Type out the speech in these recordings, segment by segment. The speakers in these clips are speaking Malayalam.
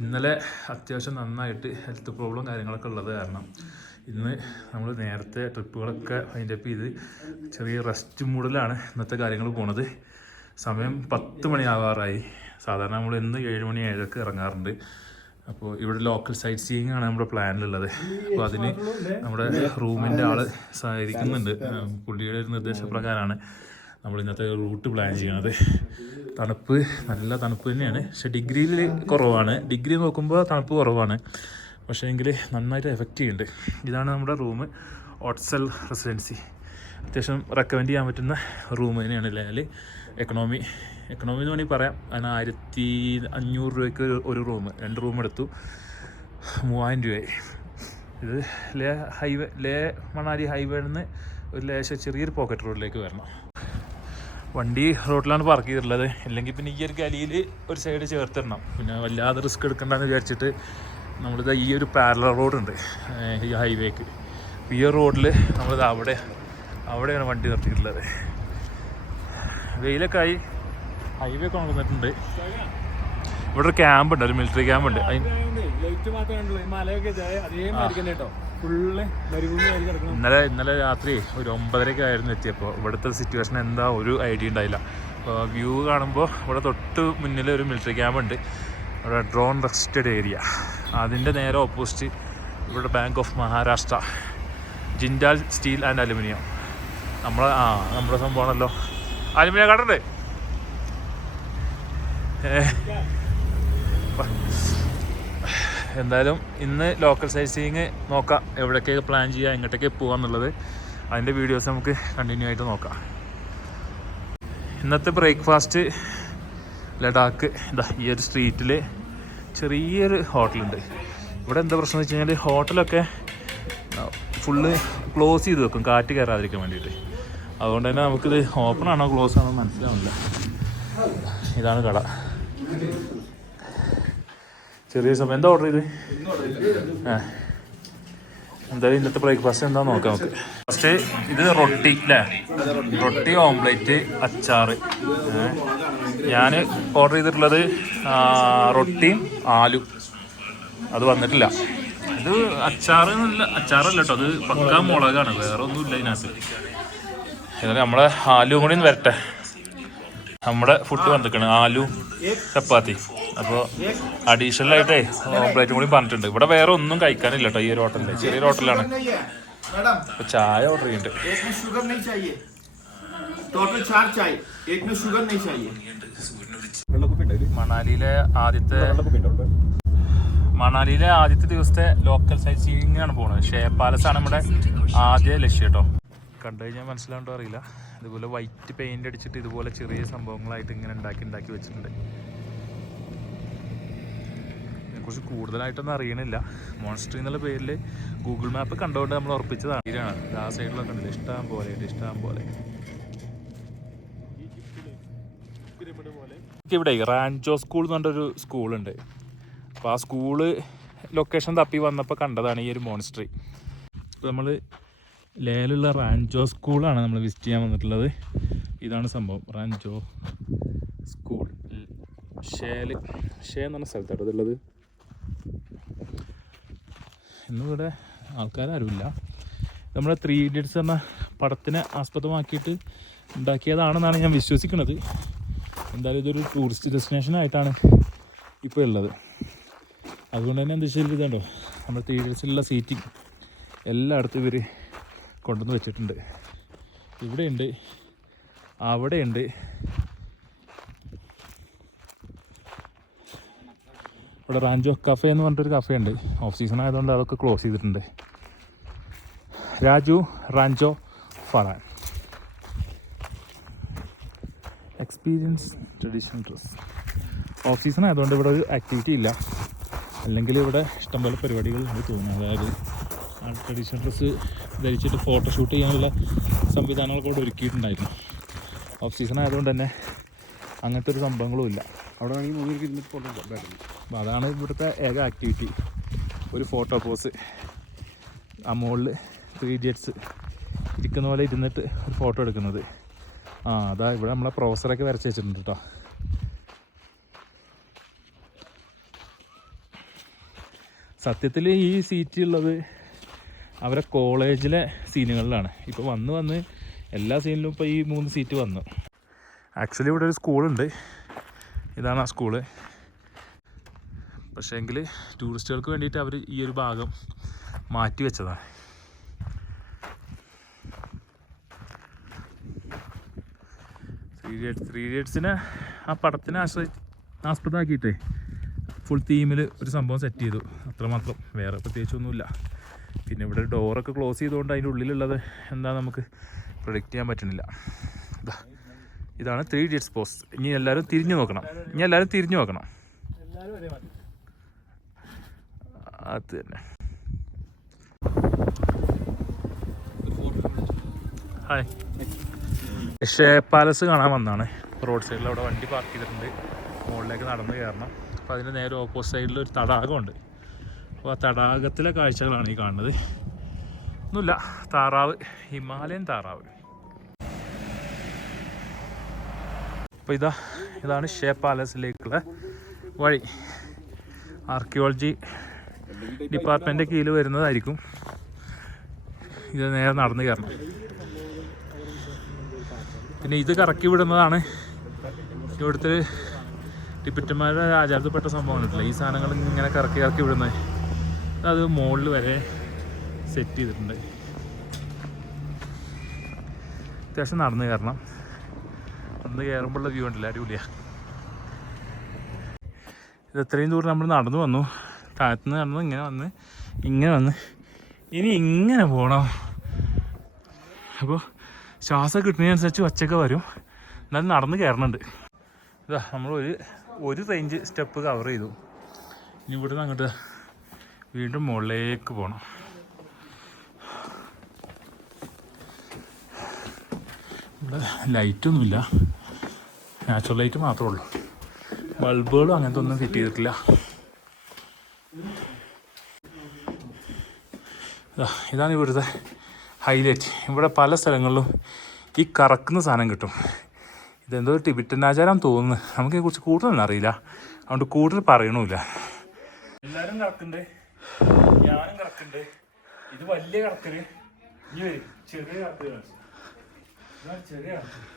ഇന്നലെ അത്യാവശ്യം നന്നായിട്ട് ഹെൽത്ത് പ്രോബ്ലം കാര്യങ്ങളൊക്കെ ഉള്ളത് കാരണം ഇന്ന് നമ്മൾ നേരത്തെ ട്രിപ്പുകളൊക്കെ വൈൻഡപ്പ് ചെയ്ത് ചെറിയ റെസ്റ്റ് മൂഡിലാണ് ഇന്നത്തെ കാര്യങ്ങൾ പോണത്. സമയം 10 മണിയാവാറായി. സാധാരണ നമ്മൾ ഇന്ന് 7 മണി 7:00 ഇറങ്ങാറുണ്ട്. അപ്പോൾ ഇവിടെ ലോക്കൽ സൈറ്റ് സീയിങ് ആണ് നമ്മുടെ പ്ലാനിലുള്ളത്. അപ്പോൾ അതിന് നമ്മുടെ റൂമിൻ്റെ ആൾ സഹായിക്കുന്നുണ്ട്. പുള്ളിയുടെ ഒരു നിർദ്ദേശപ്രകാരമാണ് നമ്മൾ ഇന്നത്തെ റൂട്ട് പ്ലാൻ ചെയ്യണത്. തണുപ്പ് നല്ല തണുപ്പ് തന്നെയാണ്, പക്ഷെ ഡിഗ്രിയിൽ കുറവാണ്. ഡിഗ്രി നോക്കുമ്പോൾ തണുപ്പ് കുറവാണ്, പക്ഷേ എങ്കിൽ നന്നായിട്ട് എഫക്റ്റ് ചെയ്യുന്നുണ്ട്. ഇതാണ് നമ്മുടെ റൂം, ഹോട്ട്സെൽ റെസിഡൻസി. അത്യാവശ്യം റെക്കമെൻഡ് ചെയ്യാൻ പറ്റുന്ന റൂം തന്നെയാണ്. അല്ലെങ്കിൽ എക്കണോമി എന്ന് വേണമെങ്കിൽ പറയാം. അതിന് 1500 രൂപയ്ക്ക് ഒരു റൂം, 2 റൂം എടുത്തു, 3000 രൂപയായി. ഇത് ലേ മണാലി ഹൈവേയിൽ നിന്ന് ഒരു ലേശം ചെറിയൊരു പോക്കറ്റ് റോഡിലേക്ക് വരണം. വണ്ടി റോഡിലാണ് പാർക്ക് ചെയ്തിട്ടുള്ളത്. ഇല്ലെങ്കിൽ പിന്നെ ഈ ഒരു ഗലിയിൽ ഒരു സൈഡ് ചേർത്തിടണം. പിന്നെ വല്ലാതെ റിസ്ക് എടുക്കണ്ടെന്ന് വിചാരിച്ചിട്ട് നമ്മളിത് ഈ ഒരു പാരലൽ റോഡുണ്ട് ഈ ഹൈവേക്ക്. ഈ ഒരു റോഡിൽ നമ്മളിത് അവിടെയാണ് വണ്ടി നിർത്തിയിട്ടുള്ളത്. വെയിലൊക്കെ ആയി, ഹൈവേ ഒക്കെ കൊണ്ടുവന്നിട്ടുണ്ട്. ഇവിടെ ഒരു ക്യാമ്പ് ഉണ്ട്, ഒരു മിലിറ്ററി ക്യാമ്പ് ഉണ്ട്. ഇന്നലെ രാത്രി ഒരു 9:30 ആയിരുന്നു എത്തിയപ്പോൾ. ഇവിടുത്തെ സിറ്റുവേഷൻ എന്താ ഒരു ഐഡിയ ഉണ്ടായില്ല. അപ്പോൾ വ്യൂ കാണുമ്പോൾ ഇവിടെ തൊട്ട് മുന്നിൽ ഒരു മിലിറ്ററി ക്യാമ്പ് ഉണ്ട്. ഇവിടെ ഡ്രോൺ റെസ്ട്രിക്റ്റഡ് ഏരിയ. അതിൻ്റെ നേരെ ഓപ്പോസിറ്റ് ഇവിടെ bank of Maharashtra, Jindal steel and aluminium. നമ്മുടെ സംഭവമാണല്ലോ. അലുമിനിയം കടണ്ട്. എന്തായാലും ഇന്ന് ലോക്കൽ സൈറ്റ് സീയിങ് നോക്കാം, എവിടേക്കൊക്കെ പ്ലാൻ ചെയ്യുക, എങ്ങോട്ടേക്ക് പോകാമെന്നുള്ളത്. അതിൻ്റെ വീഡിയോസ് നമുക്ക് കണ്ടിന്യൂ ആയിട്ട് നോക്കാം. ഇന്നത്തെ ബ്രേക്ക്ഫാസ്റ്റ് ലഡാക്ക്. ഇതാ ഈ ഒരു സ്ട്രീറ്റിൽ ചെറിയൊരു ഹോട്ടലുണ്ട്. ഇവിടെ എന്താ പ്രശ്നം എന്ന് വെച്ച് കഴിഞ്ഞാൽ ഹോട്ടലൊക്കെ ഫുള്ള് ക്ലോസ് ചെയ്ത് വെക്കും, കാറ്റ് കയറാതിരിക്കാൻ വേണ്ടിയിട്ട്. അതുകൊണ്ട് തന്നെ നമുക്കിത് ഓപ്പൺ ആണോ ക്ലോസ് ആണോ മനസ്സിലാവില്ല. ഇതാണ് കട. ചെറിയ സമയം എന്താ ഓർഡർ ചെയ്ത്? എന്തായാലും ഇന്നത്തെ ബ്രേക്ക്ഫാസ്റ്റ് എന്താ നോക്കാം നമുക്ക്. ഫസ്റ്റ് ഇത് റൊട്ടി അല്ലേ, റൊട്ടി ഓംപ്ലേറ്റ് അച്ചാറ്. ഞാൻ ഓർഡർ ചെയ്തിട്ടുള്ളത് റൊട്ടിയും ആലു. അത് വന്നിട്ടില്ല. ഇത് അച്ചാറല്ല കേട്ടോ, അത് പക്കാ മുളകാണ്, വേറെ ഒന്നുമില്ല ഇതിനകത്ത്. എന്നാലും നമ്മളെ ആലു കൂടി വരട്ടെ. നമ്മുടെ ഫുഡ് വന്നിരിക്കണം, ആലു ചപ്പാത്തി. അപ്പോൾ അഡീഷണൽ ആയിട്ടേ ഓംപ്ലേറ്റും കൂടി പറഞ്ഞിട്ടുണ്ട്. ഇവിടെ വേറെ ഒന്നും കഴിക്കാനില്ല കേട്ടോ ഈ ഒരു ഹോട്ടലിൽ, ചെറിയൊരു ഹോട്ടലാണ്. അപ്പോൾ ചായ ഓർഡർ ചെയ്യുന്നുണ്ട്. മണാലിയിലെ ആദ്യത്തെ ദിവസത്തെ ലോക്കൽ സൈറ്റ് സീയിങ് ആണ് പോകുന്നത്. ഷേർ പാലസ് ആണ് നമ്മുടെ ആദ്യ ലക്ഷ്യം കേട്ടോ. കണ്ടു കഴിഞ്ഞാൽ മനസ്സിലാവുണ്ടോ അറിയില്ല. ഇതുപോലെ വൈറ്റ് പെയിന്റ് അടിച്ചിട്ട് ഇതുപോലെ ചെറിയ സംഭവങ്ങളായിട്ട് ഇങ്ങനെ ഉണ്ടാക്കി വെച്ചിട്ടുണ്ട്. ഇതിനെക്കുറിച്ച് കൂടുതലായിട്ടൊന്നും അറിയണില്ല. മോൺസ്റ്ററി എന്നുള്ള പേരിൽ ഗൂഗിൾ മാപ്പ് കണ്ടുകൊണ്ട് നമ്മൾ ഉറപ്പിച്ചതാണ്. ഇതിലാണ് ആ സൈഡിലൊക്കെ ഉണ്ടല്ലോ, ഇഷ്ടം പോലെ. ഇവിടെ റാൻജോ സ്കൂൾ എന്ന് പറഞ്ഞൊരു സ്കൂളുണ്ട്. അപ്പോൾ ആ സ്കൂള് ലൊക്കേഷൻ തപ്പി വന്നപ്പോൾ കണ്ടതാണ് ഈ ഒരു മോൺസ്റ്ററി. അപ്പോൾ നമ്മൾ ലേയിലുള്ള റാൻജോ സ്കൂളാണ് നമ്മൾ വിസിറ്റ് ചെയ്യാൻ വന്നിട്ടുള്ളത്. ഇതാണ് സംഭവം, റാൻജോ സ്കൂൾ. ഷേ എന്ന് പറഞ്ഞ സ്ഥലത്താണ് ഇതുള്ളത്. ഇന്നിവിടെ ആൾക്കാരാരുമില്ല. നമ്മുടെ 3 Idiots എന്ന പടത്തിനെ ആസ്പദമാക്കിയിട്ട് ഉണ്ടാക്കിയതാണെന്നാണ് ഞാൻ വിശ്വസിക്കുന്നത്. എന്തായാലും ഇതൊരു ടൂറിസ്റ്റ് ഡെസ്റ്റിനേഷനായിട്ടാണ് ഇപ്പോൾ ഉള്ളത്. അതുകൊണ്ട് തന്നെ എന്താ വെച്ചാൽ ഇതുണ്ടോ, നമ്മുടെ 3 Idiotsലുള്ള സീറ്റിംഗ് എല്ലായിടത്തും ഇവർ കൊണ്ടുവന്ന് വെച്ചിട്ടുണ്ട്. ഇവിടെയുണ്ട്, അവിടെയുണ്ട്. ഇവിടെ റാൻജോ കഫേ എന്ന് പറഞ്ഞിട്ടൊരു കഫേ ഉണ്ട്. ഓഫ് സീസൺ ആയതുകൊണ്ട് അതൊക്കെ ക്ലോസ് ചെയ്തിട്ടുണ്ട്. റാൻജോ ഫറാൻ experience traditional dress. Off season ആയതുകൊണ്ട് ഇവിടെ ഒരു ആക്ടിവിറ്റി ഇല്ല. അല്ലെങ്കിൽ ഇവിടെ ഇഷ്ടംപോലെ പരിപാടികൾ നമുക്ക് തോന്നുന്നു. അതായത് ആ ട്രഡീഷണൽ ഡ്രസ്സ് ധരിച്ചിട്ട് ഫോട്ടോഷൂട്ട് ചെയ്യാനുള്ള സംവിധാനങ്ങളൊക്കെ ഇവിടെ ഒരുക്കിയിട്ടുണ്ടായിരുന്നു. ഓഫ് സീസൺ ആയതുകൊണ്ട് തന്നെ അങ്ങനത്തെ ഒരു സംഭവങ്ങളും ഇല്ല. അവിടെ വേണമെങ്കിൽ ഫോട്ടോ എടുക്കാം. അപ്പോൾ അതാണ് ഇവിടുത്തെ ഏക ആക്ടിവിറ്റി, ഒരു ഫോട്ടോ പോസ്. ആ മുകളിൽ 3 Idiots ഇരിക്കുന്ന പോലെ ഇരുന്നിട്ട് ഒരു ഫോട്ടോ എടുക്കുന്നത്. അതാ ഇവിടെ നമ്മളെ പ്രൊഫസറൊക്കെ വരച്ച് വെച്ചിട്ടുണ്ട് കേട്ടോ. സത്യത്തിൽ ഈ സീറ്റ് ഉള്ളത് അവരെ കോളേജിലെ സീനുകളിലാണ്. ഇപ്പോൾ വന്ന് എല്ലാ സീനിലും ഇപ്പോൾ ഈ 3 സീറ്റ് വന്നു. ആക്ച്വലി ഇവിടെ ഒരു സ്കൂളുണ്ട്, ഇതാണ് ആ സ്കൂള്. പക്ഷേ എങ്കിൽ ടൂറിസ്റ്റുകൾക്ക് വേണ്ടിയിട്ട് അവർ ഈ ഒരു ഭാഗം മാറ്റി വെച്ചതാണ്. ത്രീ ഇഡിയറ്റ്സിനെ ആ പടത്തിനെ ആസ്പദമാക്കിയിട്ടേ ഫുൾ തീമിൽ ഒരു സംഭവം സെറ്റ് ചെയ്തു, അത്രമാത്രം. വേറെ പ്രത്യേകിച്ചൊന്നുമില്ല. പിന്നെ ഇവിടെ ഡോറൊക്കെ ക്ലോസ് ചെയ്തുകൊണ്ട് അതിൻ്റെ ഉള്ളിലുള്ളത് എന്താ നമുക്ക് പ്രൊഡിക്റ്റ് ചെയ്യാൻ പറ്റുന്നില്ല. ഇതാണ് 3 ഇഡിയറ്റ്സ് പോസ്റ്റ്. ഇനി എല്ലാവരും തിരിഞ്ഞു നോക്കണം. അത് തന്നെ. ഹായ്. ഷേ പാലസ് കാണാൻ വന്നതാണ്. റോഡ് സൈഡിൽ അവിടെ വണ്ടി പാർക്ക് ചെയ്തിട്ടുണ്ട്. മുകളിലേക്ക് നടന്ന് കയറണം. അപ്പോൾ അതിൻ്റെ നേരെ ഓപ്പോസിറ്റ് സൈഡിൽ ഒരു തടാകമുണ്ട്. അപ്പോൾ ആ തടാകത്തിലെ കാഴ്ചകളാണ് ഈ കാണുന്നത്. ഒന്നുമില്ല, താറാവ്, ഹിമാലയൻ താറാവ്. അപ്പോൾ ഇതാണ് ഷേ പാലസിലേക്കുള്ള വഴി. ആർക്കിയോളജി ഡിപ്പാർട്ട്മെൻറ്റ് കീഴിൽ വരുന്നതായിരിക്കും. ഇത് നേരെ നടന്ന് കയറണം. പിന്നെ ഇത് കറക്കി വിടുന്നതാണ് ഇവിടുത്തെ ടിബറ്റന്മാരുടെ ആചാരത്തിൽപ്പെട്ട സംഭവമാണില്ല. ഈ സാധനങ്ങൾ ഇങ്ങനെ കറക്കി വിടുന്നത്. അത് മുകളിൽ വരെ സെറ്റ് ചെയ്തിട്ടുണ്ട്. അത്യാവശ്യം നടന്ന് കയറണം. നടന്ന് കയറുമ്പോഴുള്ള വ്യൂ ഉണ്ടല്ലോ, അടിപൊളിയാണ്. ഇത് എത്രയും ദൂരം നമ്മൾ നടന്നു വന്നു. താഴത്തുനിന്ന് നടന്നു ഇങ്ങനെ വന്ന് ഇനി ഇങ്ങനെ പോകണം. അപ്പോൾ ശ്വാസം കിട്ടുന്നതിനനുസരിച്ച് ഒച്ചയൊക്കെ വരും. എന്നാലും നടന്ന് കയറണുണ്ട്. ഇതാ നമ്മൾ ഒരു റേഞ്ച് സ്റ്റെപ്പ് കവർ ചെയ്തു. ഇനി ഇവിടെ നിന്ന് അങ്ങോട്ട് വീണ്ടും മുകളിലേക്ക് പോകണം. ഇവിടെ ലൈറ്റൊന്നുമില്ല, നാച്ചുറൽ ലൈറ്റ് മാത്രമേ ഉള്ളൂ. ബൾബുകളും അങ്ങനത്തെ ഒന്നും ഫിറ്റ് ചെയ്തിട്ടില്ല. ഇതാണ് ഇവിടുത്തെ ഹൈലൈറ്റ്. ഇവിടെ പല സ്ഥലങ്ങളിലും ഈ കറക്കുന്ന സാധനം കിട്ടും. ഇതെന്തോ ടിബറ്റൻ ആചാരം തോന്നുന്നു. നമുക്കിതിനെക്കുറിച്ച് കൂടുതലൊന്നും അറിയില്ല, അതുകൊണ്ട് കൂടുതൽ പറയണമില്ല. എല്ലാവരും കറക്കുന്നുണ്ട്, ഞാനും കറക്കുന്നുണ്ട്. ഇത് വലിയ കറക്കല്. ഇനി വരും ചെറിയ കറക്കല്. ചെറിയ കറക്കല്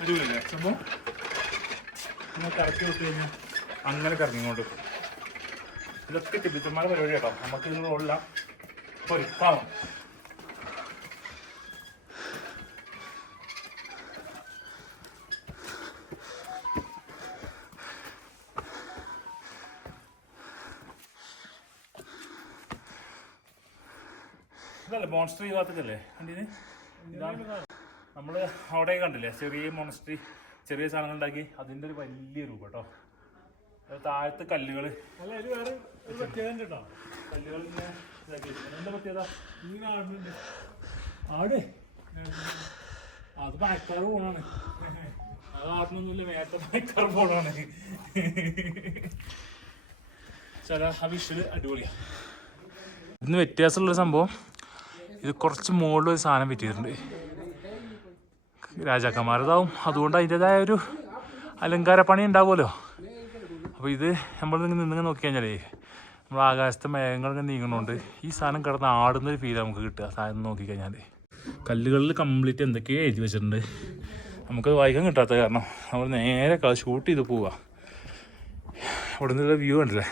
അടിപൊളിയല്ലേ സംഭവം? നമ്മൾ കറക്കി വിട്ട് കഴിഞ്ഞാൽ അങ്ങനെ കറങ്ങിങ്ങോട്ട്. ഇതൊക്കെ ടിബറ്റന്മാരുടെ പരിപാടി കേട്ടോ. നമുക്ക് ഇതിന് റോളില്ല. പാവം. ഇതല്ലേ മോൺസ്ട്രി ഭാഗത്തേക്കല്ലേ കണ്ടിന്? നമ്മൾ അവിടെ കണ്ടില്ലേ ചെറിയ മോൺസ്ട്രി, ചെറിയ സാധനങ്ങൾ ഉണ്ടാക്കി. അതിൻ്റെ ഒരു വലിയ രൂപം കേട്ടോ. താഴത്ത് കല്ലുകൾ. കല്ലുകൾ ഇങ്ങനെ എന്താ പ്രത്യേകത? ആടെ അത് മഴക്കാർ പോണാണ്. അത് ആടുന്നൊന്നുമില്ല, മേത്ത മഴക്കാർ പോണാണ്. ചില ആ വിഷ്വല് അടിപൊളിയാണ്. ഇതിന് വ്യത്യാസമുള്ളൊരു സംഭവം, ഇത് കുറച്ച് മുകളിലൊരു സാധനം പറ്റിയിട്ടുണ്ട്. രാജാക്കന്മാരതാവും, അതുകൊണ്ട് അതിൻ്റെതായ ഒരു അലങ്കാര പണി ഉണ്ടാവുമല്ലോ. അപ്പോൾ ഇത് നമ്മൾ നിന്ന് നോക്കി കഴിഞ്ഞാലേ നമ്മൾ ആകാശത്തെ മേഘങ്ങളൊക്കെ നീങ്ങുന്നുണ്ട്. ഈ സാധനം കിടന്ന് ആടുന്നൊരു ഫീൽ നമുക്ക് കിട്ടുക സാധനം നോക്കിക്കഴിഞ്ഞാൽ. കല്ലുകളിൽ കംപ്ലീറ്റ് എന്തൊക്കെയോ എഴുതി വെച്ചിട്ടുണ്ട്. നമുക്കത് വായിക്കാൻ കിട്ടാത്ത കാരണം നമ്മൾ നേരെ ഷൂട്ട് ചെയ്ത് പോവുക. അവിടെ നിന്നുള്ള വ്യൂ കണ്ടില്ലേ?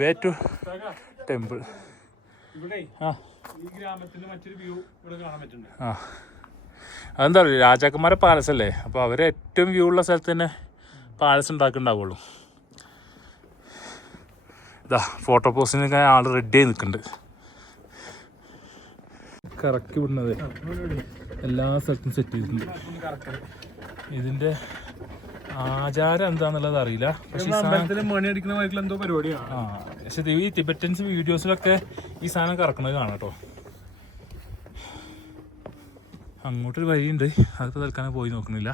Way to temple. അതെന്താ പറയുക, രാജാക്കന്മാരെ പാലസ് അല്ലേ. അപ്പോൾ അവർ ഏറ്റവും വ്യൂ ഉള്ള സ്ഥലത്ത് തന്നെ പാലസ് ഉണ്ടാക്കുന്നുണ്ടാവുള്ളൂ. ഇതാ ഫോട്ടോ പോസ്റ്റിനൊക്കെ ആൾ റെഡി ആയി നിൽക്കുന്നുണ്ട്. കറക്കി വിടുന്നത് എല്ലാ സ്ഥലത്തും സെറ്റ് ചെയ്തിട്ടുണ്ട്. ഇതിൻ്റെ ആചാരം എന്താന്നുള്ളത് അറിയില്ല. എന്തോ പരിപാടിയാണ്. പക്ഷെ ഈ ടിബറ്റൻസ് വീഡിയോസിലൊക്കെ ഈ സാധനം കറക്കുന്നത് കാണാം കേട്ടോ. അങ്ങോട്ടൊരു വഴിയുണ്ട്, അതിപ്പോൾ തൽക്കാലം പോയി നോക്കുന്നില്ല.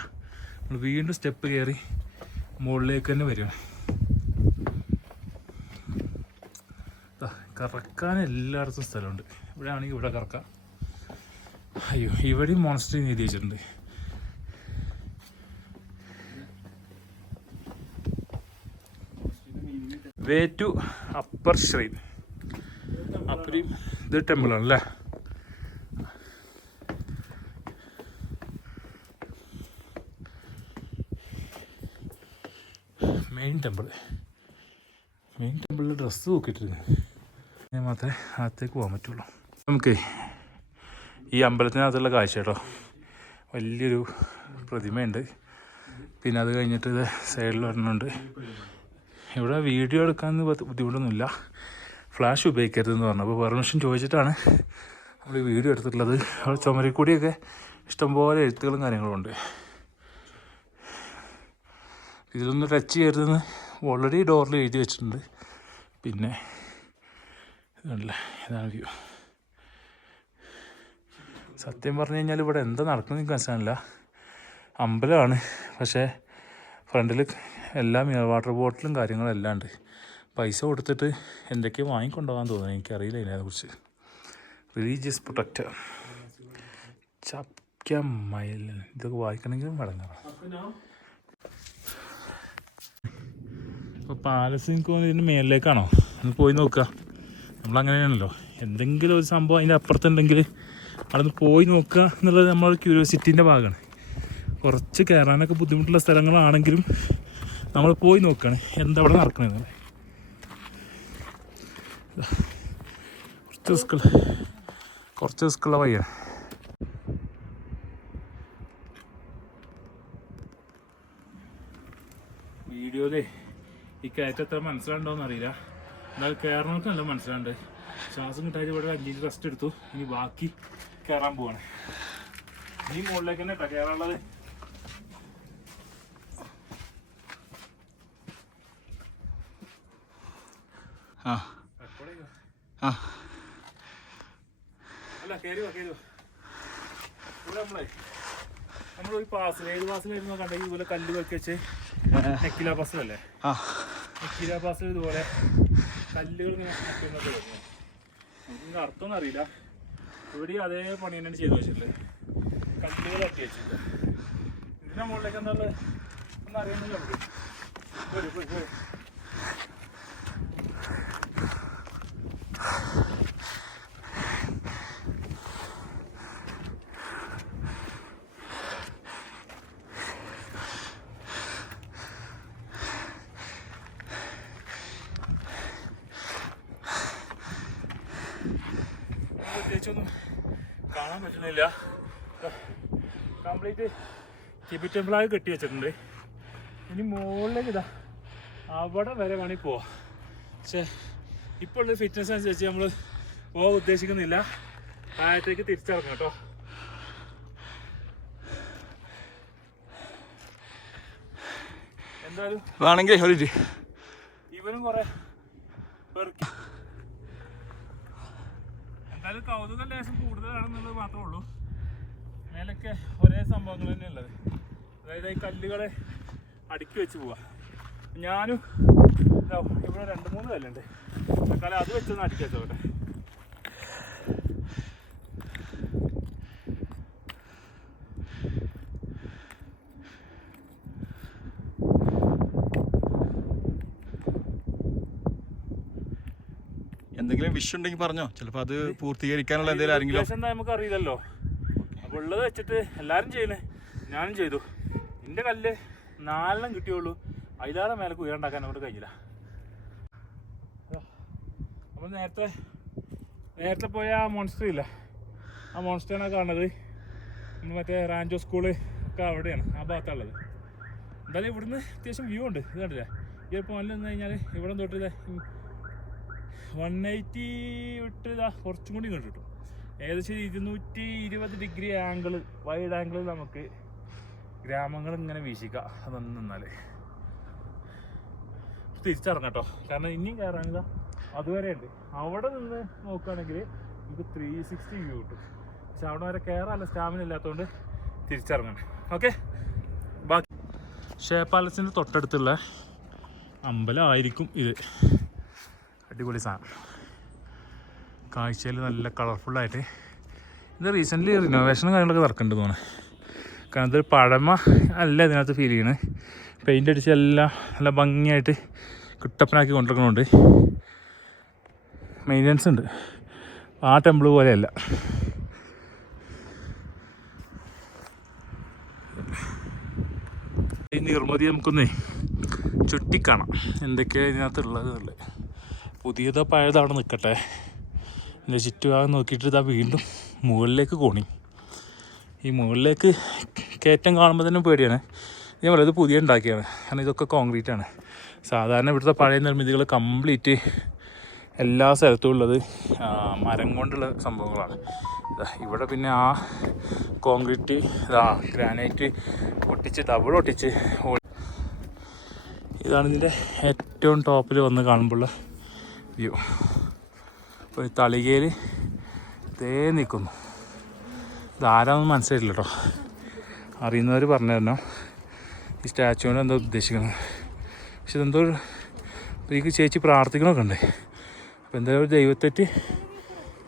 നമ്മൾ വീണ്ടും സ്റ്റെപ്പ് കയറി മുകളിലേക്ക് തന്നെ വരികയാണ്. കറക്കാൻ എല്ലായിടത്തും സ്ഥലമുണ്ട്. ഇവിടെ ആണെങ്കിൽ ഇവിടെ കറക്കാം. അയ്യോ, ഇവിടെയും മോണസ്ട്രി എഴുതി വെച്ചിട്ടുണ്ട്. Way to upper shrine. അപ്പുറം ഇത് ടെമ്പിളാണല്ലേ. Main ടെമ്പിളിൽ dress നോക്കിയിട്ടിരുന്നു. ഞാൻ മാത്രമേ അകത്തേക്ക് പോകാൻ പറ്റുള്ളൂ. നമുക്ക് ഈ അമ്പലത്തിനകത്തുള്ള കാഴ്ച കേട്ടോ, വലിയൊരു പ്രതിമയുണ്ട്. പിന്നെ അത് കഴിഞ്ഞിട്ട് ഇത് സൈഡിൽ ഒരെണ്ണമുണ്ട്. ഇവിടെ വീഡിയോ എടുക്കാൻ ബുദ്ധിമുട്ടൊന്നുമില്ല, ഫ്ലാഷ് ഉപയോഗിക്കരുതെന്ന് പറഞ്ഞു. അപ്പോൾ പെർമിഷൻ ചോദിച്ചിട്ടാണ് നമ്മൾ വീഡിയോ എടുത്തിട്ടുള്ളത്. അവിടെ ചുമരിൽ കൂടിയൊക്കെ ഇഷ്ടംപോലെ എഴുത്തുകളും കാര്യങ്ങളും ഉണ്ട്. ഇതിലൊന്ന് ടച്ച് ചെയ്യരുതെന്ന് ഓൾറെഡി ഡോറിൽ എഴുതി വെച്ചിട്ടുണ്ട്. പിന്നെ ഇതല്ല, ഇതാണ് വ്യൂ. സത്യം പറഞ്ഞു കഴിഞ്ഞാൽ ഇവിടെ എന്താ നടക്കുന്നത് എനിക്ക് മനസ്സിലാവില്ല. അമ്പലമാണ്, പക്ഷേ ഫ്രണ്ടിൽ എല്ലാ മിനറൽ വാട്ടർ ബോട്ടിലും കാര്യങ്ങളും എല്ലാം ഉണ്ട്. പൈസ കൊടുത്തിട്ട് എന്തൊക്കെയോ വാങ്ങിക്കൊണ്ടുപോകാൻ തോന്നുന്നു, എനിക്കറിയില്ല ഇതിനെക്കുറിച്ച്. റിലീജിയസ് പ്രൊട്ടക്റ്റർ ചപ്കമയൽ, ഇതൊക്കെ വായിക്കണമെങ്കിലും മടങ്ങണം. അപ്പോൾ പാലസ് എനിക്ക് തോന്നുന്നു ഇതിന് മേലിലേക്കാണോ, ഒന്ന് പോയി നോക്കുക. നമ്മളങ്ങനെയാണല്ലോ, എന്തെങ്കിലും ഒരു സംഭവം അതിൻ്റെ അപ്പുറത്തുണ്ടെങ്കിൽ അവിടെ പോയി നോക്കുക എന്നുള്ളത് നമ്മളൊരു ക്യൂരിയോസിറ്റീൻ്റെ ഭാഗമാണ്. കുറച്ച് കയറാനൊക്കെ ബുദ്ധിമുട്ടുള്ള സ്ഥലങ്ങളാണെങ്കിലും നമ്മൾ പോയി നോക്കുകയാണ് എന്താ അവിടെ നടക്കണമെന്ന്. കുറച്ച് റിസ്ക്കുള്ള വഴിയാണ്. വീഡിയോയിലേ ഈ കയറ്റം എത്ര മനസ്സിലാണ്ടോന്ന് അറിയില്ല, എന്നാൽ കയറണമൊക്കെ നല്ല മനസ്സിലാണ്ട്. ശ്വാസം കിട്ടാതെ ഇവിടെ 5 മിനിറ്റ് റെസ്റ്റ് എടുത്തു. ഇനി ബാക്കി കയറാൻ പോവാണ്. ഇനി മുകളിലേക്ക് തന്നെ കേട്ടോ കയറാനുള്ളത്. അല്ല കയറുക ഇവിടെ നമ്മളൊരു പാസിൽ, ഏത് പാസിലായിരുന്നു കണ്ടെങ്കിൽ ഇതുപോലെ കല്ല് വെക്കി വെച്ച് നെക്കില പാസിലല്ലേ, നെക്കില പാസിൽ ഇതുപോലെ കല്ലുകൾ നമുക്ക് അർത്ഥമൊന്നും അറിയില്ല. ഇവിടെ അതേ പണി തന്നെയാണ് ചെയ്ത് വെച്ചിട്ടുള്ളത്, കല്ലുകൾ തട്ടി വെച്ചിട്ട്. ഇതിൻ്റെ മുകളിലേക്ക് എന്താ ഉള്ളത് ഒന്നും അറിയുന്നില്ല നമുക്ക്. പ്രത്യേകിച്ചൊന്നും കാണാൻ പറ്റുന്നില്ല. കംപ്ലീറ്റ് ടിബറ്റ് ടെമ്പിളായി കെട്ടി വെച്ചിട്ടുണ്ട്. ഇനി മുകളിലേക്ക് ഇതാ അവിടെ വരെ വേണമെങ്കിൽ പോവാം. പക്ഷേ ഇപ്പോൾ ഉള്ള ഫിറ്റ്നസ് അനുസരിച്ച് നമ്മൾ പോകാൻ ഉദ്ദേശിക്കുന്നില്ല. താഴത്തേക്ക് തിരിച്ചിറങ്ങാം കേട്ടോ. എന്തായാലും വേണമെങ്കിൽ ഇവനും കുറെ പേർക്ക് എന്തായാലും കൗതുകം ലേശം കൂടുതലാണെന്നുള്ളത് മാത്രമേ ഉള്ളൂ. മേലൊക്കെ ഒരേ സംഭവങ്ങൾ തന്നെ ഉള്ളത്. അതായത് ഈ കല്ലുകളെ അടുക്കി വെച്ച് പോവാ. ഞാനും ഇവിടെ 2-3 കല്ലുണ്ട്, തൽക്കാലം അത് വെച്ചൊന്ന് അടുക്കി വെച്ചോട്ടെ. എന്തെങ്കിലും വിഷയം ഉണ്ടെങ്കിൽ പറഞ്ഞോ, ചിലപ്പോൾ അത് പൂർത്തീകരിക്കാനുള്ള എന്തെങ്കിലും ആരെങ്കിലും എന്താ നമുക്ക് അറിയില്ലല്ലോ. അപ്പോൾ ഉള്ളത് വെച്ചിട്ട് എല്ലാവരും ചെയ്യുന്നേ, ഞാനും ചെയ്തു. എൻ്റെ കല്ല് 4 കിട്ടിയുള്ളൂ, അതിലാറെ മേലേക്ക് ഉയർണ്ടാക്കാൻ അങ്ങോട്ട് കഴിയില്ല. അപ്പോൾ നേരത്തെ പോയ ആ മോൺസ്റ്റർ ഇല്ല, ആ മോൺസ്റ്ററാണ് കാണുന്നത്. നമ്മൾ മറ്റേ റാഞ്ചോ സ്കൂള് ഒക്കെ അവിടെയാണ്, ആ ഭാഗത്തുള്ളത്. എന്തായാലും ഇവിടുന്ന് അത്യാവശ്യം വ്യൂ ഉണ്ട്. ഇത് കണ്ടില്ലേ, ഈ ഒരു പോയിന്റിൽ നിന്ന് കഴിഞ്ഞാൽ ഇവിടെ തൊട്ട് 180 വിട്ട് ഇതാ കുറച്ചും കൂടി ഇങ്ങോട്ട് കിട്ടും. ഏകദേശം 220 ഡിഗ്രി ആംഗിൾ, വൈഡ് ആംഗിളിൽ നമുക്ക് ഗ്രാമങ്ങൾ ഇങ്ങനെ വീക്ഷിക്കാം. അതൊന്നും നിന്നാൽ തിരിച്ചിറങ്ങാം കേട്ടോ, കാരണം ഇനിയും കയറാനിതാ അതുവരെ ഉണ്ട്. അവിടെ നിന്ന് നോക്കുകയാണെങ്കിൽ നമുക്ക് 360 വ്യൂ കിട്ടും. പക്ഷെ അവിടെ വരെ കയറാനുള്ള സ്റ്റാമിന ഇല്ലാത്തതുകൊണ്ട് തിരിച്ചിറങ്ങണം. ഓക്കെ, ബാക്കി ഷേ പാലസിൻ്റെ തൊട്ടടുത്തുള്ള അമ്പലമായിരിക്കും ഇത്. അടിപൊളി സാധനം. കാഴ്ചയിൽ നല്ല കളർഫുള്ളായിട്ട്. ഇത് റീസെൻ്റ്ലി റിനോവേഷനും കാര്യങ്ങളൊക്കെ നടക്കുന്നുണ്ട് തോന്നുന്നു. കാരണം ഇതൊരു പഴമ അല്ല ഇതിനകത്ത് ഫീൽ ചെയ്യണത്. പെയിൻ്റ് അടിച്ച് എല്ലാം നല്ല ഭംഗിയായിട്ട് കുട്ടപ്പനാക്കി കൊണ്ടിരിക്കണുണ്ട്. മെയിൻ്റനൻസ് ഉണ്ട്. ആ ടെമ്പിൾ പോലെയല്ല. ഈ നിർമ്മിതി നമുക്കൊന്നേ ചുറ്റിക്കാണാം എന്തൊക്കെയാണ് ഇതിനകത്തുള്ളത് എന്നുള്ളത്. പുതിയതോ പഴയതോ അവിടെ നിൽക്കട്ടെ. എൻ്റെ ചുറ്റുഭാഗം നോക്കിയിട്ട് ഇതാ വീണ്ടും മുകളിലേക്ക് കോണി. ഈ മുകളിലേക്ക് കയറ്റം കാണുമ്പോൾ തന്നെ പേടിയാണ്. ഞാൻ പറയുന്നത് പുതിയ ഉണ്ടാക്കിയാണ്. കാരണം ഇതൊക്കെ കോൺക്രീറ്റാണ്. സാധാരണ ഇവിടുത്തെ പഴയ നിർമ്മിതികൾ കംപ്ലീറ്റ് എല്ലാ സ്ഥലത്തും ഉള്ളത് മരം കൊണ്ടുള്ള സംഭവങ്ങളാണ്. ഇവിടെ പിന്നെ ആ കോൺക്രീറ്റ് ഗ്രാനൈറ്റ് ഒട്ടിച്ച് ഡബിൾ ഒട്ടിച്ച്. ഇതാണ് ഇതിൻ്റെ ഏറ്റവും ടോപ്പിൽ വന്ന് കാണുമ്പോഴുള്ള വ്യൂ. ഒരു തളികയിൽ തേ നിൽക്കുന്നു. ഇതാരാണെന്ന് മനസ്സിലായിട്ടില്ല കേട്ടോ. അറിയുന്നവർ പറഞ്ഞു തരണം ഈ സ്റ്റാച്ചുവിന് എന്താ ഉദ്ദേശിക്കുന്നത്. പക്ഷെ ഇതെന്തോ ഈ ചേച്ചി പ്രാർത്ഥിക്കണമൊക്കെ ഉണ്ട്. അപ്പോൾ എന്തായാലും ഒരു ദൈവത്തെറ്റ്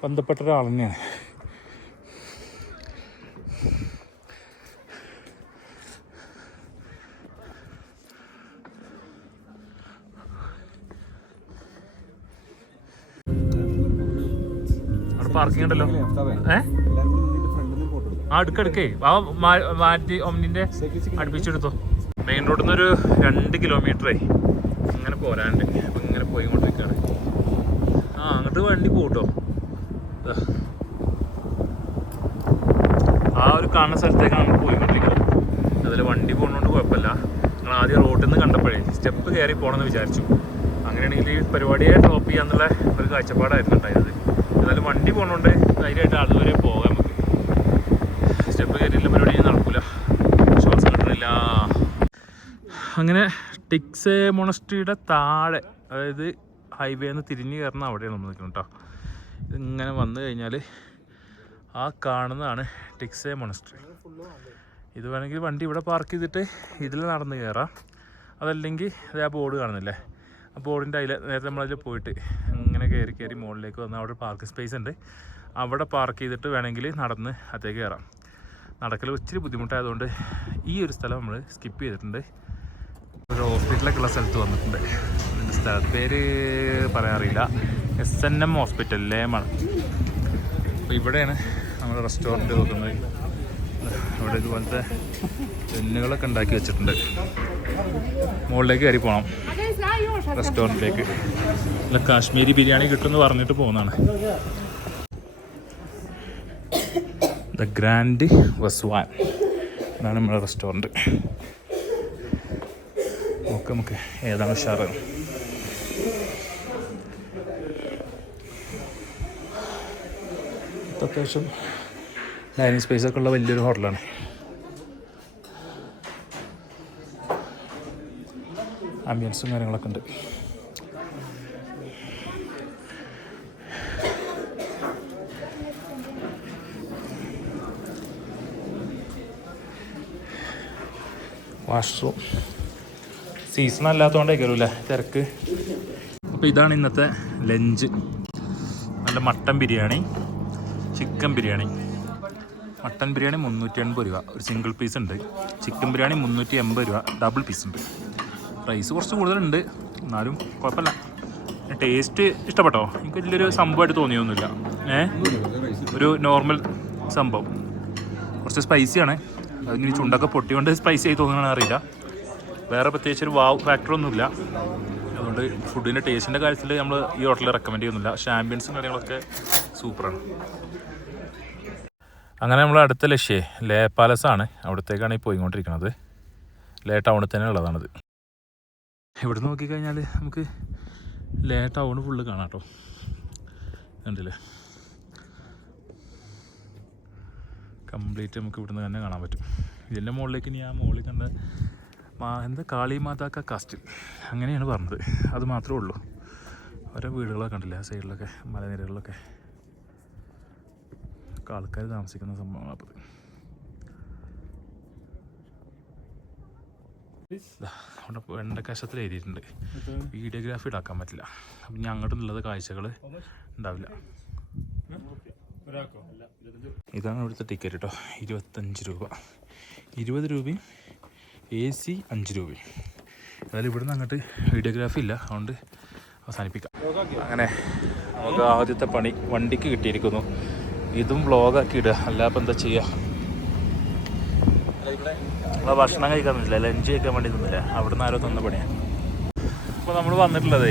ബന്ധപ്പെട്ട ഒരാൾ തന്നെയാണ്. അവിടെ പാർക്കിംഗ് ഉണ്ടല്ലോ. അടുക്കടുക്കേ ആ മാറ്റി ഒന്നിൻ്റെ അടുപ്പിച്ചെടുത്തോ. മെയിൻ റോഡിൽ നിന്നൊരു 2 കിലോമീറ്ററായി അങ്ങനെ പോരാണ്ട്. അപ്പം ഇങ്ങനെ പോയിക്കൊണ്ടിരിക്കുകയാണ്. അങ്ങോട്ട് വണ്ടി പോകട്ടോ. ആ ഒരു കാണുന്ന സ്ഥലത്തേക്കാണ് നമ്മൾ പോയിക്കൊണ്ടിരിക്കുന്നത്. അതിൽ വണ്ടി പോകുന്നതുകൊണ്ട് കുഴപ്പമില്ല. നിങ്ങൾ ആദ്യം റോഡിൽ നിന്ന് കണ്ടപ്പോഴേ സ്റ്റെപ്പ് കയറി പോകണമെന്ന് വിചാരിച്ചു. അങ്ങനെയാണെങ്കിൽ ഈ പരിപാടിയെ ഡ്രോപ്പ് ചെയ്യാന്നുള്ള ഒരു കാഴ്ചപ്പാടായിരുന്നു ഉണ്ടായത്. എന്നാലും വണ്ടി പോകുന്നതുകൊണ്ട് ധൈര്യമായിട്ട് അതുവരെ പോകാം. നമുക്ക് സ്റ്റെപ്പ് കയറിയില്ല പരിപാടി നടക്കില്ല. ശ്വാസം കിട്ടണില്ല. അങ്ങനെ ടിക്സേ മൊണസ്ട്രിയുടെ താഴെ, അതായത് ഹൈവേന്ന് തിരിഞ്ഞ് കയറുന്ന അവിടെയാണ് നമ്മൾ നിൽക്കുന്നത് കേട്ടോ. ഇതിങ്ങനെ വന്നു കഴിഞ്ഞാൽ ആ കാണുന്നതാണ് ടിക്സേ മൊണസ്ട്രി. ഇത് വേണമെങ്കിൽ വണ്ടി ഇവിടെ പാർക്ക് ചെയ്തിട്ട് ഇതിൽ നടന്ന് കയറാം. അതല്ലെങ്കിൽ അത് ആ ബോർഡ് കാണുന്നില്ലേ, ആ ബോർഡിൻ്റെ അതിൽ നേരത്തെ നമ്മളതിൽ പോയിട്ട് ഇങ്ങനെ കയറി മുകളിലേക്ക് വന്ന് അവിടെ പാർക്കിംഗ് സ്പേസ് ഉണ്ട്. അവിടെ പാർക്ക് ചെയ്തിട്ട് വേണമെങ്കിൽ നടന്ന് അകത്തേക്ക് കയറാം. നടക്കൽ ഇച്ചിരി ബുദ്ധിമുട്ടായതുകൊണ്ട് ഈ ഒരു സ്ഥലം നമ്മൾ സ്കിപ്പ് ചെയ്തിട്ടുണ്ട്. ഒരു ഹോസ്പിറ്റലൊക്കെ ഉള്ള സ്ഥലത്ത് വന്നിട്ടുണ്ട്. സ്ഥലത്ത് പേര് പറയാറില്ല. SNM ഹോസ്പിറ്റൽ ലേമാണ്. അപ്പോൾ ഇവിടെയാണ് നമ്മൾ റെസ്റ്റോറൻറ്റ് നോക്കുന്നത്. ഇവിടെ ഇതുപോലത്തെ ജെന്നുകളൊക്കെ ഉണ്ടാക്കി വെച്ചിട്ടുണ്ട്. മുകളിലേക്ക് കയറി പോകണം റെസ്റ്റോറൻറ്റിലേക്ക്. അല്ല, കാശ്മീരി ബിരിയാണി കിട്ടുമെന്ന് പറഞ്ഞിട്ട് പോകുന്നതാണ്. ദ ഗ്രാൻഡ് വസ്വാൻ ഇതാണ് നമ്മുടെ റെസ്റ്റോറൻറ്റ്. നമുക്ക് ഏതാണ് ഉഷാറ്. അത്യാവശ്യം ഡൈനിങ് സ്പേസൊക്കെ ഉള്ള വലിയൊരു ഹോട്ടലാണ്. ആംബിയൻസും കാര്യങ്ങളൊക്കെ ഉണ്ട്. വാഷ്റൂം സീസൺ അല്ലാത്തതുകൊണ്ടേക്കല്ലോ അല്ലേ തിരക്ക്. അപ്പോൾ ഇതാണ് ഇന്നത്തെ ലഞ്ച്. നല്ല mutton biryani, chicken biryani. Mutton biryani 380 രൂപ ഒരു സിംഗിൾ പീസ് ഉണ്ട്. ചിക്കൻ ബിരിയാണി 380 രൂപ ഡബിൾ പീസ് ഉണ്ട്. പ്രൈസ് കുറച്ച് കൂടുതലുണ്ട്, എന്നാലും കുഴപ്പമില്ല. ടേസ്റ്റ് ഇഷ്ടപ്പെട്ടോ? എനിക്ക് വലിയൊരു സംഭവമായിട്ട് തോന്നിയൊന്നുമില്ല. ഒരു നോർമൽ സംഭവം. കുറച്ച് സ്പൈസിയാണ്. അതിന് ചുണ്ടൊക്കെ പൊട്ടിക്കൊണ്ട് സ്പൈസി ആയി തോന്നുകയാണെന്ന് അറിയില്ല. വേറെ പ്രത്യേകിച്ച് ഒരു വാവ് ഫാക്ടറൊന്നുമില്ല. അതുകൊണ്ട് ഫുഡിൻ്റെ ടേസ്റ്റിൻ്റെ കാര്യത്തിൽ നമ്മൾ ഈ ഹോട്ടലിൽ റെക്കമെൻഡ് ചെയ്യുന്നില്ല. പക്ഷേ ആംബിയൻസും കാര്യങ്ങളൊക്കെ സൂപ്പറാണ്. അങ്ങനെ നമ്മൾ അടുത്ത ലക്ഷ്യം ലേ പാലസാണ്. അവിടത്തേക്കാണ് ഈ പോയിക്കൊണ്ടിരിക്കുന്നത്. ലേ ടൗണിൽ തന്നെ ഉള്ളതാണിത്. ഇവിടെ നോക്കിക്കഴിഞ്ഞാൽ നമുക്ക് ലേ ടൗൺ ഫുള്ള് കാണാം കേട്ടോ. കണ്ടില്ലേ, കംപ്ലീറ്റ് നമുക്ക് ഇവിടുന്ന് തന്നെ കാണാൻ പറ്റും. ഇതിൻ്റെ മുകളിലേക്ക് ഇനി ആ മുകളിൽ കണ്ട എന്താ കാളിമാതാക്ക കാസ്റ്റിൽ അങ്ങനെയാണ് പറഞ്ഞത്. അത് മാത്രമേ ഉള്ളൂ. ഓരോ വീടുകളൊക്കെ കണ്ടില്ലേ ആ സൈഡിലൊക്കെ, മലനിരകളിലൊക്കെ ആൾക്കാർ താമസിക്കുന്ന സംഭവമാണ്. അപ്പോൾ അവിടെ വെണ്ടക്കശത്തിൽ എഴുതിയിട്ടുണ്ട് വീഡിയോഗ്രാഫി ഇടാക്കാൻ പറ്റില്ല. അപ്പം ഇനി അങ്ങോട്ടുള്ളത് കാഴ്ചകൾ ഉണ്ടാവില്ല. ഇതാണ് ഇവിടുത്തെ ടിക്കറ്റ് കേട്ടോ. 25 രൂപ, 20 രൂപയും AC 5 രൂപയും. എന്നാലും ഇവിടുന്ന് അങ്ങോട്ട് വീഡിയോഗ്രാഫി ഇല്ല, അതുകൊണ്ട് അവസാനിപ്പിക്കാം. അങ്ങനെ നമുക്ക് ആദ്യത്തെ പണി വണ്ടിക്ക് കിട്ടിയിരിക്കുന്നു. ഇതും വ്ളോഗാക്കി ഇടുക, അല്ലാപ്പം എന്താ ചെയ്യുക. നമ്മളെ ഭക്ഷണം കഴിക്കാൻ നിന്നില്ല, ലഞ്ച് കഴിക്കാൻ വേണ്ടി നിന്നില്ല, അവിടുന്ന് ആരോ തന്ന പണിയാണ്. ഇപ്പോൾ നമ്മൾ വന്നിട്ടുള്ളത്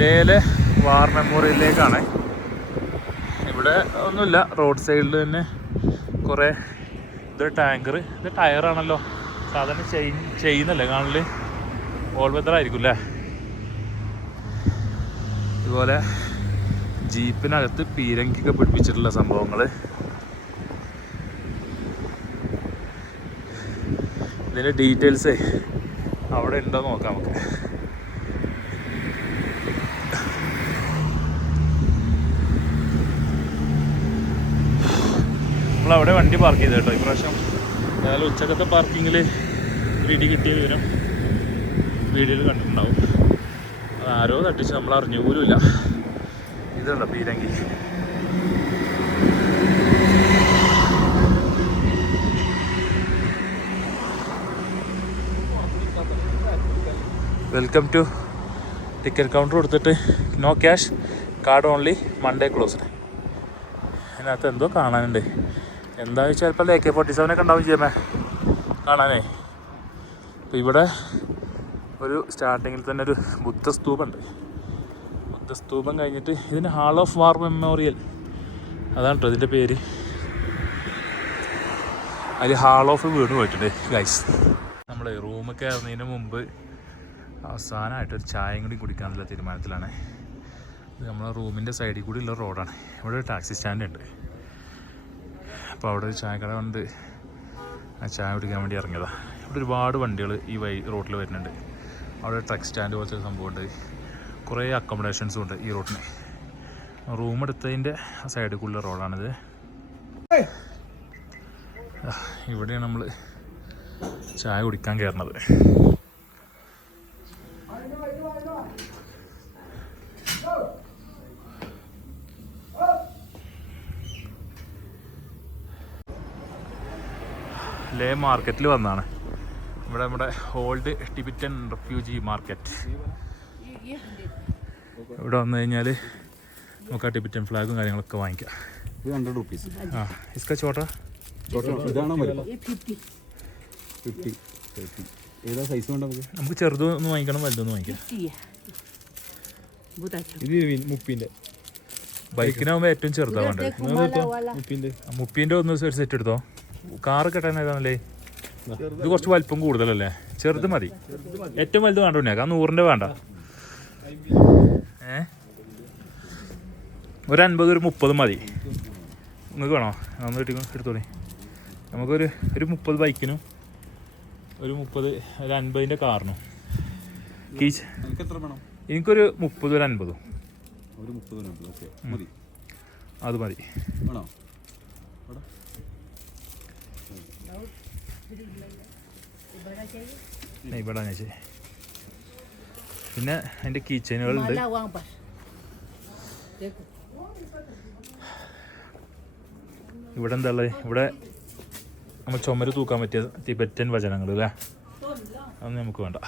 ലേയിലെ വാർ മെമ്മോറിയലിലേക്കാണ്. ഇവിടെ ഒന്നുമില്ല, റോഡ് സൈഡിൽ തന്നെ കുറേ ഇതൊരു ടാങ്കർ, ഇത് ടയറാണല്ലോ, സാധാരണ ചെയ്യുന്നല്ലേ കാണല്, ഓൾ വെതർ ആയിരിക്കും അല്ലേ. ഇതുപോലെ ജീപ്പിനകത്ത് പീരങ്കിയൊക്കെ പിടിപ്പിച്ചിട്ടുള്ള സംഭവങ്ങൾ. ഇതിൻ്റെ ഡീറ്റെയിൽസ് അവിടെ ഉണ്ടോ നോക്കാം നമുക്ക്. നമ്മളവിടെ വണ്ടി പാർക്ക് ചെയ്ത് കേട്ടോ ഇപ്രാവശ്യം. ഏതായാലും ഉച്ചക്കത്തെ പാർക്കിങ്ങിൽ ഒരു ഇടി കിട്ടിയ വിവരം വീഡിയോയിൽ കണ്ടിട്ടുണ്ടാവും. അത് ആരോ തട്ടിച്ച് നമ്മൾ അറിഞ്ഞു പോലുമില്ല. ഇതുണ്ടോ പീരങ്കി. വെൽക്കം ടു ടിക്കറ്റ് കൗണ്ടർ കൊടുത്തിട്ട് no cash, card only, Monday closed. അതിനകത്ത് എന്തോ കാണാനുണ്ട്. എന്താ വെച്ചാൽ ചിലപ്പോൾ AK-47 ഉണ്ടാവും ചെയ്യുമേ കാണാനേ. അപ്പോൾ ഇവിടെ ഒരു സ്റ്റാർട്ടിങ്ങിൽ തന്നെ ഒരു ബുദ്ധസ്തൂപുണ്ട്. ബുദ്ധസ്തൂപം കഴിഞ്ഞിട്ട് ഇതിന് ഹാൾ ഓഫ് വാർ മെമ്മോറിയൽ, അതാണ് കേട്ടോ ഇതിൻ്റെ പേര്. അതിൽ ഹാൾ ഓഫ് വീണ് പോയിട്ടുണ്ട് ഗൈസ്. നമ്മൾ റൂമിൽ കയറുന്നതിന് മുമ്പ് അവസാനമായിട്ടൊരു ചായയും കൂടി കുടിക്കാനുള്ള തീരുമാനത്തിലാണ്. ഇത് നമ്മളെ റൂമിൻ്റെ സൈഡിൽ കൂടി ഉള്ള റോഡാണ്. ഇവിടെ ഒരു ടാക്സി സ്റ്റാൻഡ് ഉണ്ട്. അപ്പോൾ അവിടെ ഒരു ചായക്കട കൊണ്ട് ആ ചായ കുടിക്കാൻ വേണ്ടി ഇറങ്ങിയതാണ്. ഇവിടെ ഒരുപാട് വണ്ടികൾ ഈ റോഡിൽ വരുന്നുണ്ട്. അവിടെ ട്രക്ക് സ്റ്റാൻഡ് പോലത്തെ ഒരു സംഭവമുണ്ട്. കുറേ അക്കോമഡേഷൻസും ഉണ്ട് ഈ റോഡിന്. റൂം എടുത്തതിൻ്റെ ആ സൈഡിൽ കൂടിയുള്ള റോഡാണിത്. ഇവിടെയാണ് നമ്മൾ ചായ കുടിക്കാൻ കയറുന്നത്. ലേ മാർക്കറ്റിൽ വന്നതാണ്. ഇവിടെ നമ്മുടെ ഓൾഡ് ടിബറ്റൻ റെഫ്യൂജി മാർക്കറ്റ്. ഇവിടെ വന്നു കഴിഞ്ഞാൽ നമുക്ക് ആ ടിബറ്റൻ ഫ്ലാഗും കാര്യങ്ങളൊക്കെ വാങ്ങിക്കാം. 100 rupees. ആ ഇസ്ക ചോട്ടാ ഇതാണോ 50 30. ഏതാ സൈസ് വേണ്ട നമുക്ക് ചെറുതൊന്ന് വാങ്ങിക്കണം, വലുതൊന്ന് വാങ്ങിക്കാം. ഇത് 30. ബൈക്കിനാകുമ്പോൾ ഏറ്റവും ചെറുതാണ് വേണ്ടത്. 30 ഒന്ന് ഒരു സെറ്റ് എടുത്തോ. കാറ് കെട്ടാൻ ഏതാണല്ലേ? ഇത് കുറച്ച് വലിപ്പം കൂടുതലല്ലേ? ചെറുത് മതി. ഏറ്റവും വലുത് വേണ്ട ഉണ്ണിയാക്കാം. 100ൻ്റെ വേണ്ട. ഒരു 50 ഒരു 30 മതി. നിങ്ങൾക്ക് വേണോ? ഒന്ന് എടുത്തോളി. നമുക്കൊരു 30 ബൈക്കിനും ഒരു 30 ഒരു 50ൻ്റെ കാറിനും. കീച്ച് എനിക്കൊരു 30 ഒരു 50. അത് മതി. ഇവിടെ ശരി. പിന്നെ അതിൻ്റെ കീ ചെയിനുകളുണ്ട്. ഇവിടെ എന്താ ഉള്ളത്? ഇവിടെ നമ്മൾ ചുമര് തൂക്കാൻ പറ്റിയ ടിബറ്റൻ വചനങ്ങൾ അല്ലേ? അതൊന്നും നമുക്ക് വേണ്ട.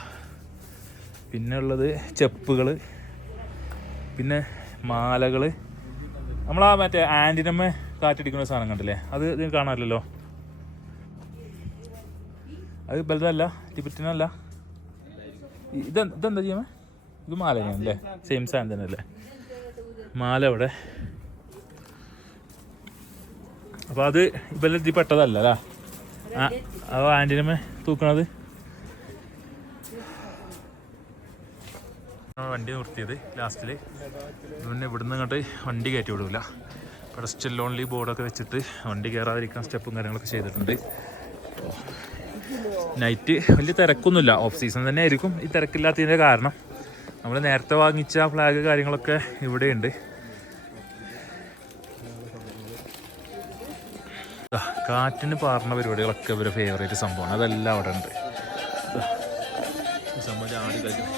പിന്നെ ഉള്ളത് ചെപ്പുകൾ, പിന്നെ മാലകൾ. നമ്മളാ മറ്റേ ആൻറ്റിനമ്മ കാറ്റടിക്കുന്ന സാധനം കണ്ടില്ലേ? അത് ഇതിന് കാണാറില്ലല്ലോ. അത് ബലതല്ല, ടിബറ്റനല്ല. ഇതെന്താ ചെയ്യുമേ? ഇത് മാല അല്ലേ? സെയിം സാധനം തന്നെ അല്ലേ? മാല ഇവിടെ. അപ്പോൾ അത് ഇപ്പം ഇതിൽ പെട്ടതല്ല അല്ലേ? അത് ആൻറ്റിനമ്മ തൂക്കണത്. വണ്ടി നിർത്തിയത് ലാസ്റ്റിൽ. പിന്നെ ഇവിടുന്ന് ഇങ്ങോട്ട് വണ്ടി കയറ്റി വിടില്ല. ഇവിടെ സ്റ്റിൽ ഓൺലി ബോർഡൊക്കെ വെച്ചിട്ട് വണ്ടി കയറാതിരിക്കാൻ സ്റ്റെപ്പും കാര്യങ്ങളൊക്കെ ചെയ്തിട്ടുണ്ട്. നൈറ്റ് വലിയ തിരക്കൊന്നുമില്ല. ഓഫ് സീസൺ തന്നെ ആയിരിക്കും ഈ തിരക്കില്ലാത്തതിൻ്റെ കാരണം. നമ്മൾ നേരത്തെ വാങ്ങിച്ച ഫ്ലാഗ് കാര്യങ്ങളൊക്കെ ഇവിടെയുണ്ട്. കാറ്റിന് പാറുന്ന പരിപാടികളൊക്കെ ഇവരുടെ ഫേവറേറ്റ് സംഭവമാണ്. അതെല്ലാം അവിടെ ഉണ്ട്. സംഭവം ചാടി കളിക്കും.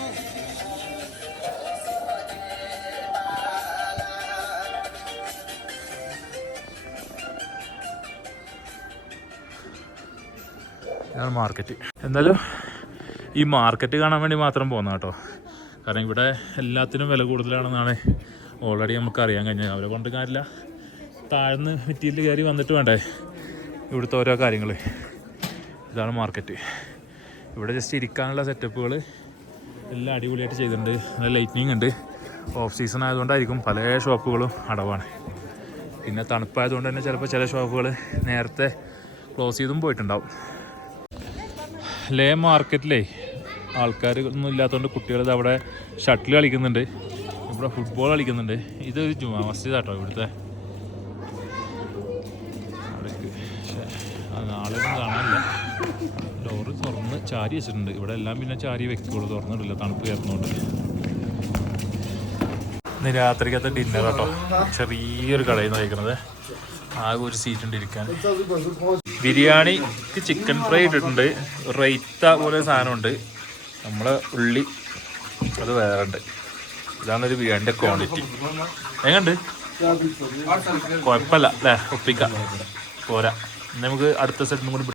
ഇതാണ് മാർക്കറ്റ്. എന്തായാലും ഈ മാർക്കറ്റ് കാണാൻ വേണ്ടി മാത്രം പോകുന്ന കേട്ടോ. കാരണം ഇവിടെ എല്ലാത്തിനും വില കൂടുതലാണെന്നാണ് ഓൾറെഡി നമുക്ക് അറിയാൻ കഴിഞ്ഞത്. അവരെ കൊണ്ട് കാര്യമില്ല, താഴ്ന്ന് മെറ്റീരിയൽ കയറി വന്നിട്ട് വേണ്ടേ ഇവിടുത്തെ ഓരോ കാര്യങ്ങൾ. ഇതാണ് മാർക്കറ്റ്. ഇവിടെ ജസ്റ്റ് ഇരിക്കാനുള്ള സെറ്റപ്പുകൾ എല്ലാം അടിപൊളിയായിട്ട് ചെയ്തിട്ടുണ്ട്. നല്ല ലൈറ്റ്നിങ് ഉണ്ട്. ഓഫ് സീസൺ ആയതുകൊണ്ടായിരിക്കും പല ഷോപ്പുകളും അടവാണ്. പിന്നെ തണുപ്പായതുകൊണ്ട് തന്നെ ചിലപ്പോൾ ചില ഷോപ്പുകൾ നേരത്തെ ക്ലോസ് ചെയ്തും പോയിട്ടുണ്ടാവും. ലേ മാർക്കറ്റിലേ ആൾക്കാർ ഒന്നും ഇല്ലാത്തതുകൊണ്ട് കുട്ടികൾ അവിടെ ഷട്ടിൽ കളിക്കുന്നുണ്ട്, ഇവിടെ ഫുട്ബോൾ കളിക്കുന്നുണ്ട്. ഇത് ജുമാ മസ്ജിദ് ആട്ടോ ഇവിടുത്തെ. അവിടേക്ക് ആളൊന്നും കാണാനില്ല. ഡോറ് തുറന്ന് ചാരി വെച്ചിട്ടുണ്ട്. ഇവിടെ എല്ലാം പിന്നെ ചാരി വെക്കുള്ളൂ, തുറന്നിട്ടില്ല തണുപ്പ് കയറുന്നതുകൊണ്ട്. ഇന്ന് രാത്രിക്കത്തെ ഡിന്നർ കേട്ടോ. ചെറിയൊരു കടയിൽ നിന്ന് കഴിക്കുന്നത്. ആകെ ഒരു സീറ്റ് ഉണ്ട് ഇരിക്കാൻ. ബിരിയാണിക്ക് ചിക്കൻ ഫ്രൈ ഇട്ടിട്ടുണ്ട്. റൈത്ത പോലെ സാധനമുണ്ട്. നമ്മളെ ഉള്ളി അത് വേറെ ഉണ്ട്. ഇതാണ് ഒരു ബിരിയാണിൻ്റെ ക്വാണ്ടിറ്റി. എങ്ങനെയുണ്ട്? കുഴപ്പമില്ല അല്ലേ? ഒപ്പിക്കാം, പോരാ. നമുക്ക് അടുത്ത സെറ്റിനും കൂടി